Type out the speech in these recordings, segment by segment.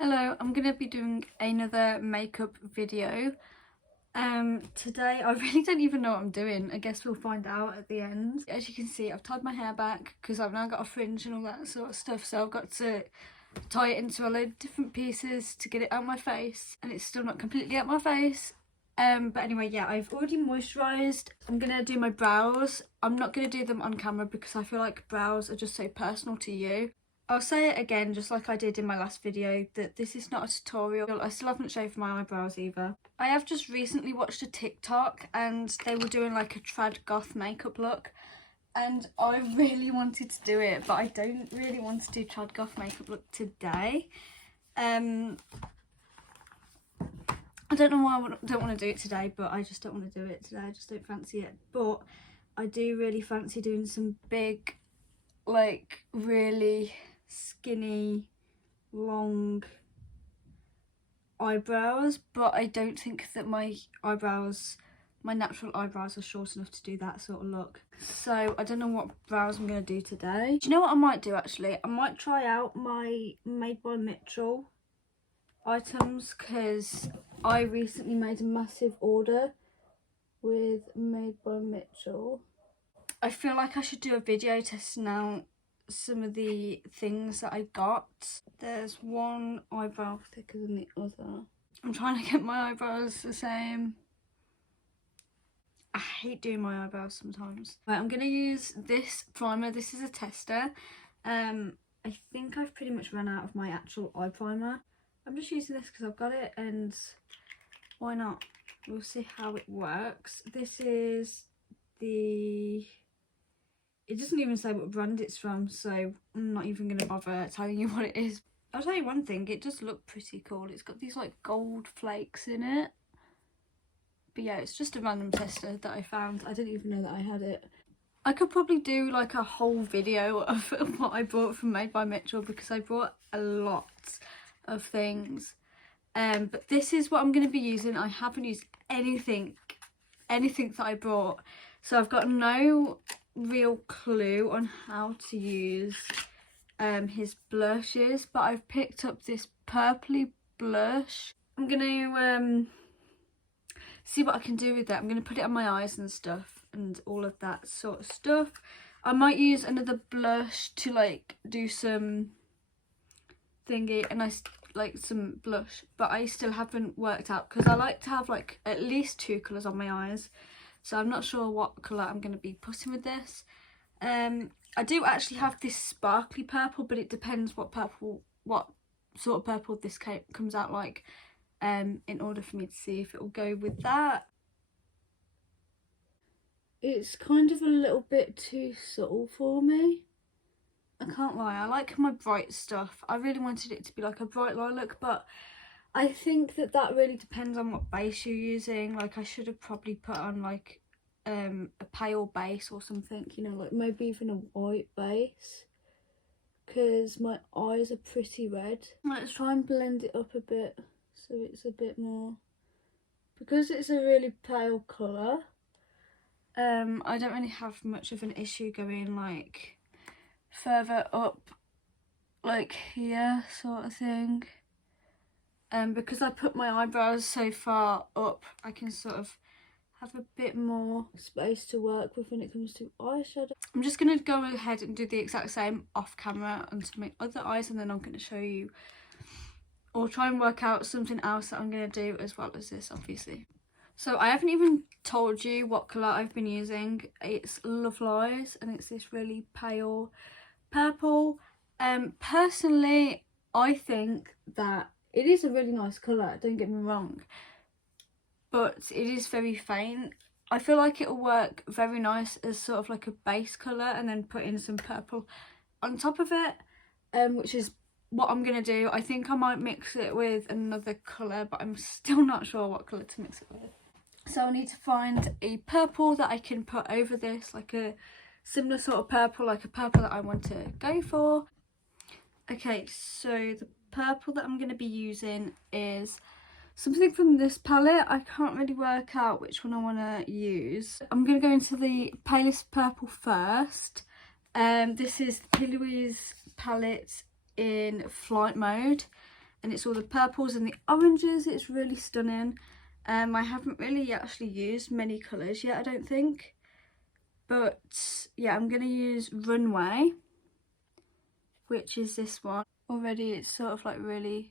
Hello, I'm going to be doing another makeup video. Today I really don't even know what I'm doing. I guess we'll find out at the end. As you can see, I've tied my hair back because I've now got a fringe and all that sort of stuff, so I've got to tie it into a load of different pieces to get it out my face, and it's still not completely out my face. But anyway, yeah, I've already moisturised. I'm going to do my brows. I'm not going to do them on camera because I feel like brows are just so personal to you. I'll say it again, just like I did in my last video, that this is not a tutorial. I still haven't shaved my eyebrows either. I have just recently watched a TikTok and they were doing like a trad goth makeup look. And I really wanted to do it, but I don't really want to do trad goth makeup look today. I don't know why I don't want to do it today, but I just don't want to do it today. I just don't fancy it. But I do really fancy doing some big, like really skinny, long eyebrows, but I don't think that my natural eyebrows are short enough to do that sort of look. So I don't know what brows I'm going to do today. Do you know what I might do actually? I might try out my Made by Mitchell items because I recently made a massive order with Made by Mitchell. I feel like I should do a video testing out some of the things that I got. There's one eyebrow thicker than the other. I'm trying to get my eyebrows the same. I hate doing my eyebrows sometimes. Right, I'm going to use this primer. This is a tester. I think I've pretty much run out of my actual eye primer. I'm just using this because I've got it and why not? We'll see how it works. This is the... It doesn't even say what brand it's from, so I'm not even going to bother telling you what it is. I'll tell you one thing, it does look pretty cool. It's got these like gold flakes in it. But yeah, it's just a random tester that I found. I didn't even know that I had it. I could probably do like a whole video of what I bought from Made by Mitchell because I bought a lot of things. But this is what I'm going to be using. I haven't used anything that I brought. So I've got no real clue on how to use his blushes, but I've picked up this purpley blush. I'm gonna see what I can do with that. I'm gonna put it on my eyes and stuff and all of that sort of stuff. I might use another blush to like do some thingy and some blush, but I still haven't worked out because I like to have like at least 2 colours on my eyes. So I'm not sure what colour I'm going to be putting with this. I do actually have this sparkly purple, but it depends what sort of purple this comes out like, in order for me to see if it will go with that. It's kind of a little bit too subtle for me. I can't lie, I like my bright stuff. I really wanted it to be like a bright lilac, but I think that really depends on what base you're using. Like I should have probably put on like a pale base or something, you know, like maybe even a white base because my eyes are pretty red. Let's try and blend it up a bit so it's a bit more, because it's a really pale colour. I don't really have much of an issue going like further up like here sort of thing. Because I put my eyebrows so far up, I can sort of have a bit more space to work with when it comes to eyeshadow. I'm just going to go ahead and do the exact same off camera onto my other eyes, and then I'm going to show you or try and work out something else that I'm going to do as well as this, obviously. So I haven't even told you what colour I've been using. It's Love Lies and it's this really pale purple. Personally, I think that it is a really nice colour, don't get me wrong, but it is very faint. I feel like it'll work very nice as sort of like a base colour and then put in some purple on top of it, which is what I'm going to do. I think I might mix it with another colour, but I'm still not sure what colour to mix it with. So I need to find a purple that I can put over this, like a similar sort of purple, like a purple that I want to go for. Okay, so the purple that I'm going to be using is something from this palette. I can't really work out which one I want to use. I'm going to go into the palest purple first. This is the Louise palette in Flight Mode. and it's all the purples and the oranges. It's really stunning. I haven't really actually used many colours yet, I don't think, but yeah, I'm going to use Runway, which is this one. Already it's sort of like really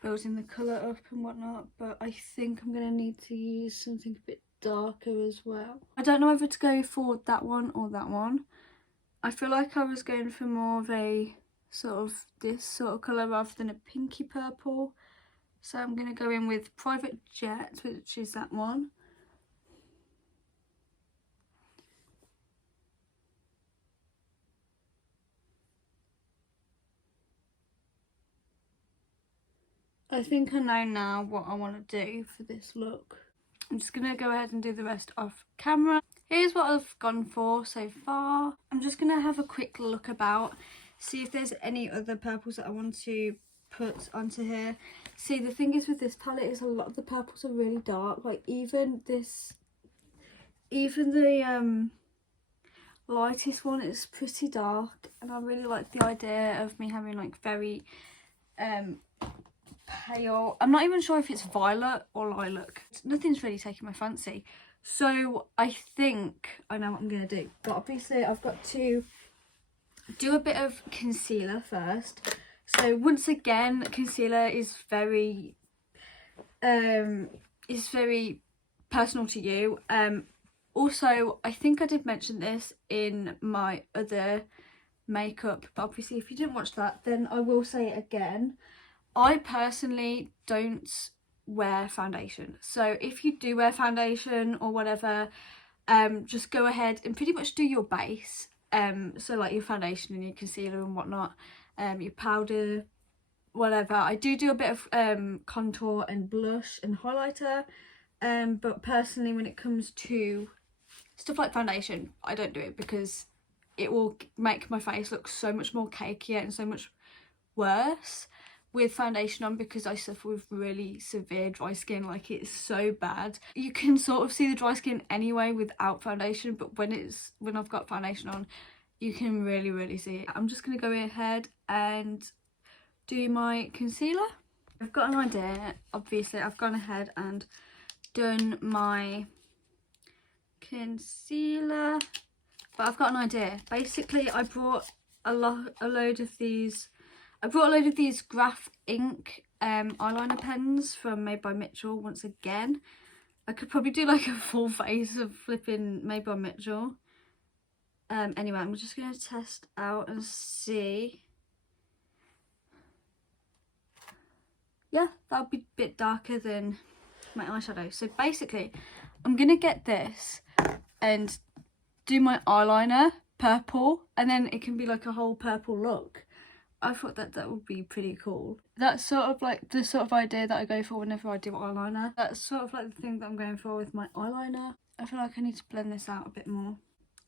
building the colour up and whatnot, but I think I'm going to need to use something a bit darker as well. I don't know whether to go for that one or that one. I feel like I was going for more of a sort of this sort of colour rather than a pinky purple. So I'm going to go in with Private Jet, which is that one. I think I know now what I want to do for this look. I'm just going to go ahead and do the rest off camera. Here's what I've gone for so far. I'm just going to have a quick look about, see if there's any other purples that I want to put onto here. See, the thing is with this palette is a lot of the purples are really dark. Like even this, even the lightest one is pretty dark, and I really like the idea of me having like very pale, I'm not even sure if it's violet or lilac. Nothing's really taking my fancy. So I think I know what I'm going to do. But obviously I've got to do a bit of concealer first. So once again, concealer is very personal to you. Also, I think I did mention this in my other makeup, but obviously if you didn't watch that, then I will say it again. I personally don't wear foundation. So if you do wear foundation or whatever, just go ahead and pretty much do your base. So like your foundation and your concealer and whatnot, your powder, whatever. I do a bit of contour and blush and highlighter, but personally when it comes to stuff like foundation, I don't do it because it will make my face look so much more cakey and so much worse with foundation on, because I suffer with really severe dry skin. Like, it's so bad. You can sort of see the dry skin anyway without foundation, but when I've got foundation on, you can really see it. I'm just gonna go ahead and do my concealer. I've got an idea. Obviously I've gone ahead and done my concealer, but I've got an idea. Basically I brought a load of these Graph Ink eyeliner pens from Made by Mitchell. Once again, I could probably do like a full face of flipping Made by Mitchell. Anyway, I'm just going to test out and see. Yeah, that'll be a bit darker than my eyeshadow. So basically, I'm going to get this and do my eyeliner purple, and then it can be like a whole purple look. I thought that would be pretty cool. That's sort of like the sort of idea that I go for whenever I do eyeliner. That's sort of like the thing that I'm going for with my eyeliner. I feel like I need to blend this out a bit more.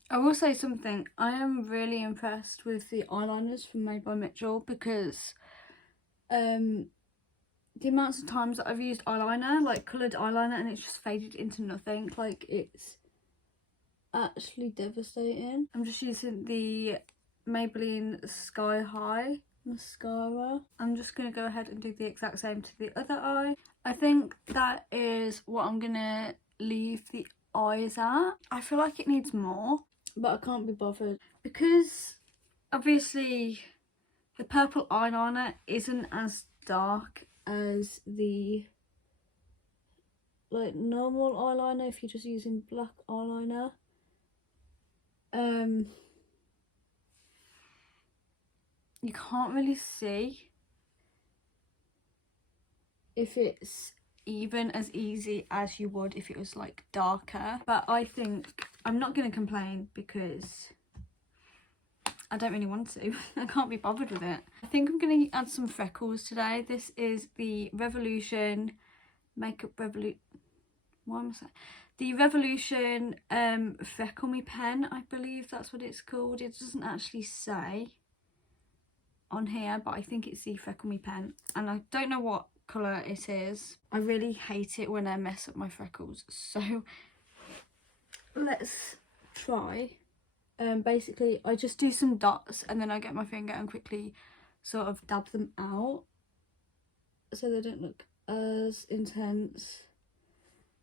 I will say something. I am really impressed with the eyeliners from Made by Mitchell, because the amounts of times that I've used eyeliner, like coloured eyeliner, and it's just faded into nothing. Like, it's actually devastating. I'm just using the Maybelline Sky High mascara. I'm just going to go ahead and do the exact same to the other eye. I think that is what I'm going to leave the eyes at. I feel like it needs more, but I can't be bothered, because obviously the purple eyeliner isn't as dark as the like normal eyeliner if you're just using black eyeliner. You can't really see if it's even as easy as you would if it was like darker, but I think I'm not going to complain because I don't really want to. I can't be bothered with it. I think I'm going to add some freckles today. This is the Revolution Makeup Revolution. What am I saying? The Revolution Freckle Me pen, I believe that's what it's called. It doesn't actually say on here, but I think it's the Freckle Me pen, and I don't know what colour it is. I really hate it when I mess up my freckles, so let's try. Basically I just do some dots and then I get my finger and quickly sort of dab them out. so they don't look as intense.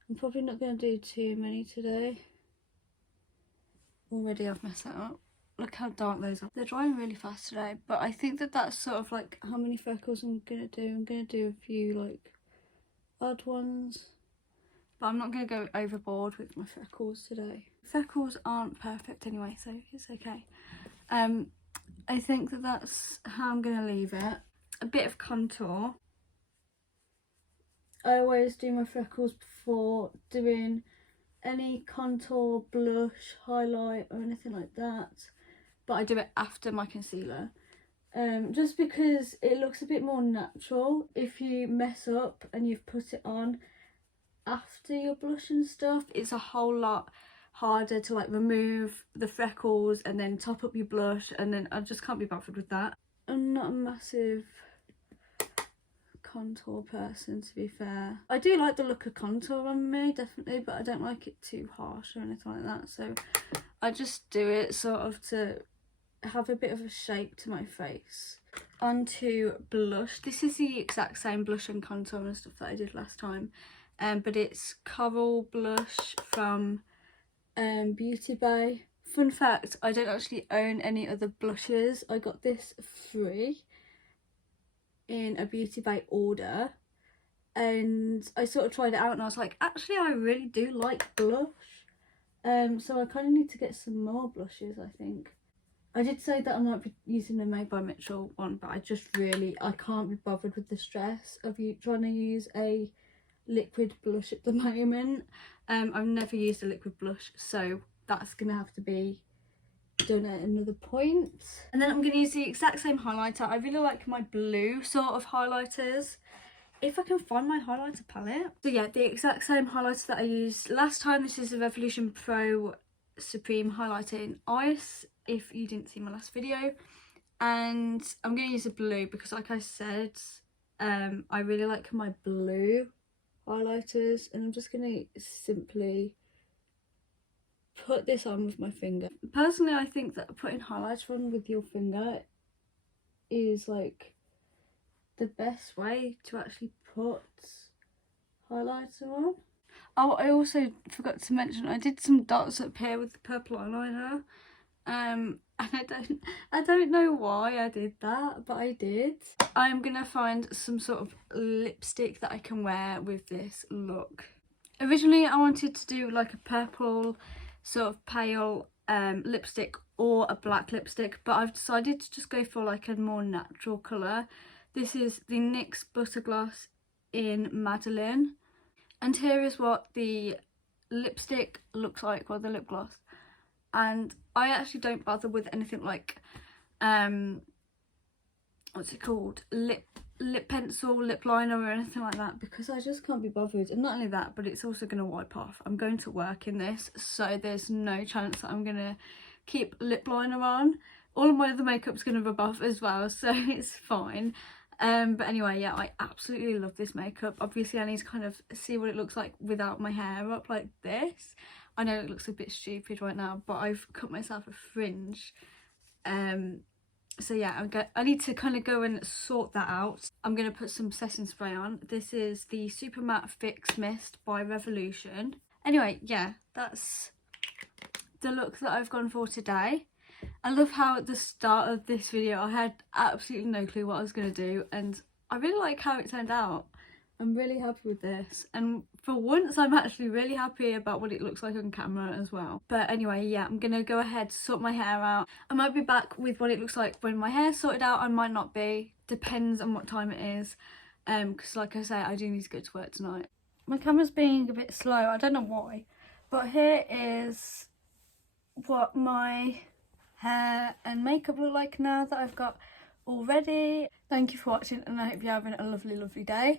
I'm probably not going to do too many today. Already I've messed that up. Look how dark those are. They're drying really fast today, but I think that that's sort of like how many freckles I'm going to do. I'm going to do a few like odd ones, but I'm not going to go overboard with my freckles today. Freckles aren't perfect anyway, so it's okay. I think that that's how I'm going to leave it. A bit of contour. I always do my freckles before doing any contour, blush, highlight or anything like that, but I do it after my concealer, just because it looks a bit more natural. If you mess up and you've put it on after your blush and stuff, it's a whole lot harder to like remove the freckles and then top up your blush, and then I just can't be bothered with that. I'm not a massive contour person, to be fair. I do like the look of contour on me, definitely, but I don't like it too harsh or anything like that, so I just do it sort of to have a bit of a shape to my face. Onto blush. This is the exact same blush and contour and stuff that I did last time, but it's Coral blush from Beauty Bay. Fun fact, I don't actually own any other blushes. I got this free in a Beauty Bay order, and I sort of tried it out and I was like, actually I really do like blush, so I kind of need to get some more blushes. I think I did say that I might be using the Made by Mitchell one, but I can't be bothered with the stress of trying to use a liquid blush at the moment. I've never used a liquid blush, so that's gonna have to be done at another point. And then I'm going to use the exact same highlighter. I really like my blue sort of highlighters, if I can find my highlighter palette. So yeah, the exact same highlighter that I used last time. This is the Revolution Pro Supreme highlighter in Ice, if you didn't see my last video. And I'm going to use a blue because, like I said, I really like my blue highlighters, and I'm just going to simply put this on with my finger. Personally, I think that putting highlighter on with your finger is like the best way to actually put highlighter on. Oh, I also forgot to mention I did some dots up here with the purple eyeliner, and I don't know why I did that, but I did. I'm gonna find some sort of lipstick that I can wear with this look. Originally I wanted to do like a purple sort of pale lipstick or a black lipstick, but I've decided to just go for like a more natural colour. This is the NYX Butter Gloss in Madeline, and here is what the lipstick looks like, well, the lip gloss. And I actually don't bother with anything like what's it called, lip pencil, lip liner or anything like that, because I just can't be bothered. And not only that, but it's also going to wipe off. I'm going to work in this, so there's no chance that I'm going to keep lip liner on. All of my other makeup's going to rub off as well, so it's fine. But anyway, yeah, I absolutely love this makeup. Obviously I need to kind of see what it looks like without my hair up like this. I know it looks a bit stupid right now, but I've cut myself a fringe. So yeah, I need to kind of go and sort that out. I'm going to put some setting spray on. This is the Super Matte Fix Mist by Revolution. Anyway, yeah, that's the look that I've gone for today. I love how at the start of this video I had absolutely no clue what I was going to do, and I really like how it turned out. I'm really happy with this, and for once I'm actually really happy about what it looks like on camera as well. But anyway, yeah, I'm gonna go ahead, sort my hair out. I might be back with what it looks like when my hair's sorted out. I might not be, depends on what time it is, because like I say, I do need to go to work tonight. My camera's being a bit slow, I don't know why, but here is what my hair and makeup look like now that I've got all ready. Thank you for watching, and I hope you're having a lovely day.